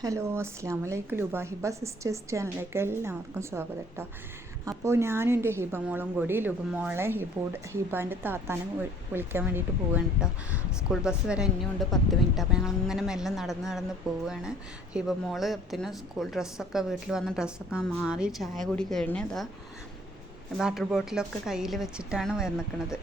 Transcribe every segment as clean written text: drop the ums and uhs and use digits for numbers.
Hello അസ്സാം വലൈക്കും. Hiba sisters ചാനലിലേക്ക് എല്ലാവർക്കും സ്വാഗതം കേട്ടോ. അപ്പോൾ ഞാനും എൻ്റെ ഹിബ മോളും കൂടി ലുബമോളെ ഹിബാൻ്റെ താത്താനെ വിളിക്കാൻ വേണ്ടിയിട്ട് പോവുകയാണ് കേട്ടോ. സ്കൂൾ ബസ് വരെ ഇനിയുണ്ട് 10 മിനിറ്റ്. അപ്പോൾ ഞങ്ങൾ അങ്ങനെ മെല്ലെ നടന്ന് പോവുകയാണ്. ഹിബ മോള് പിന്നെ സ്കൂൾ ഡ്രസ്സൊക്കെ വീട്ടിൽ വന്ന ഡ്രസ്സൊക്കെ മാറി ചായ കൂടി കഴിഞ്ഞ് വാട്ടർ ബോട്ടിലൊക്കെ കയ്യിൽ വെച്ചിട്ടാണ് നിൽക്കുന്നത്.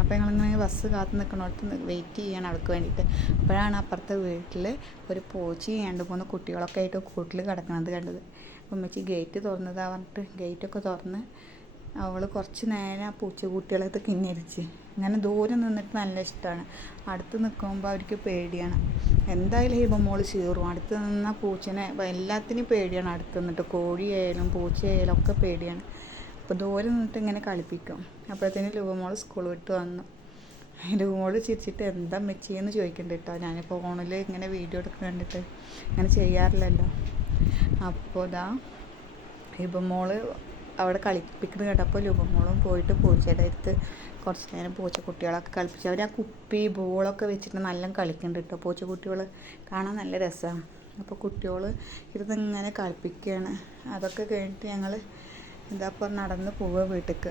അപ്പോൾ ഞങ്ങളിങ്ങനെ ബസ് കാത്ത് നിൽക്കുന്നിടത്ത് വെയിറ്റ് ചെയ്യണം അവൾക്ക് വേണ്ടിയിട്ട്. അപ്പോഴാണ് അപ്പുറത്തെ വീട്ടിൽ ഒരു പോച്ചി 2-3 കുട്ടികളൊക്കെ ആയിട്ട് കൂട്ടിൽ കിടക്കുന്നത് കണ്ടത്. അപ്പം ഉമ്മച്ചി ഗേറ്റ് തുറന്നതാ പറഞ്ഞിട്ട് ഗേറ്റൊക്കെ തുറന്ന് അവൾ കുറച്ച് നേരം ആ പൂച്ചക്കുട്ടികളെ കിന്നിരിച്ച്. ഇങ്ങനെ ദൂരെ നിന്നിട്ട് നല്ല ഇഷ്ടമാണ്. അടുത്ത് നിൽക്കുമ്പോൾ അവർക്ക് പേടിയാണ്. എന്തായാലും ഹിബ മോള് ചീറും. അടുത്ത് നിന്ന പൂച്ചനെ എല്ലാത്തിനും പേടിയാണ്. അടുത്ത് നിന്നിട്ട് കോഴിയായാലും പൂച്ചയായാലും ഒക്കെ പേടിയാണ്. അപ്പോൾ ദൂരെ നിന്നിട്ട് ഇങ്ങനെ കളിപ്പിക്കും. അപ്പോഴത്തേന് ലുബമോൾ സ്കൂൾ വിട്ട് വന്നു. ലുബമോൾ ചിരിച്ചിട്ട് എന്താ മെച്ചിയെന്ന് ചോദിക്കുന്നുണ്ട് കേട്ടോ. ഞാൻ ഫോണിൽ ഇങ്ങനെ വീഡിയോ എടുക്കുന്ന കണ്ടിട്ട് ഇങ്ങനെ ചെയ്യാറില്ലല്ലോ. അപ്പോൾ ലുബമോൾ അവിടെ കളിപ്പിക്കുന്നത് കേട്ടപ്പോൾ ലുബമോളും പോയിട്ട് പൂച്ചയുടെ അടുത്ത് കുറച്ച് നേരം പൂച്ചക്കുട്ടികളൊക്കെ കളിപ്പിച്ച് അവർ ആ കുപ്പി ബോളൊക്കെ വെച്ചിട്ട് നല്ല കളിക്കുന്നുണ്ട് കേട്ടോ. പൂച്ചക്കുട്ടികൾ കാണാൻ നല്ല രസമാണ്. അപ്പോൾ കുട്ടികൾ ഇരുന്നിങ്ങനെ കളിപ്പിക്കുകയാണ്. അതൊക്കെ കഴിഞ്ഞിട്ട് ഞങ്ങൾ ഇതപ്പോൾ നടന്ന് പോവുക വീട്ടിലേക്ക്.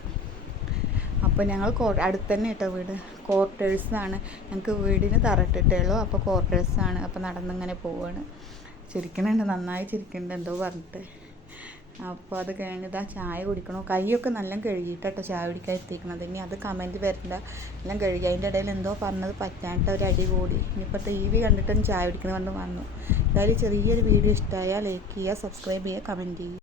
അപ്പോൾ ഞങ്ങൾ അടുത്ത് തന്നെ കേട്ടോ വീട്. ക്വാർട്ടേഴ്സാണ്. ഞങ്ങൾക്ക് വീടിന് തറയിട്ടിട്ടേ ഉള്ളൂ. അപ്പോൾ ക്വാർട്ടേഴ്സാണ്. അപ്പോൾ നടന്നിങ്ങനെ പോവുകയാണ്. ചിരിക്കണുണ്ട്, നന്നായി ചിരിക്കുന്നുണ്ട് എന്തോ പറഞ്ഞിട്ട്. അപ്പോൾ അത് കഴിഞ്ഞ് ചായ കുടിക്കണോ. കൈയൊക്കെ നല്ല കഴുകിയിട്ടോ ചായ കുടിക്കാൻ എത്തിക്കണത്. ഇനി അത് കമൻറ്റ് വരണ്ട. എല്ലാം കഴുകി. അതിൻ്റെ ഇടയിൽ എന്തോ പറഞ്ഞത് പറ്റാനായിട്ട് ഒരു അടി കൂടി. ഇനിയിപ്പോൾ TV കണ്ടിട്ടും ചായ കുടിക്കണമെന്ന് വന്നു. എന്തായാലും ചെറിയൊരു വീഡിയോ ഇഷ്ടമായാൽ ലൈക്ക് ചെയ്യുക, സബ്സ്ക്രൈബ് ചെയ്യുക, കമൻറ്റ് ചെയ്യുക.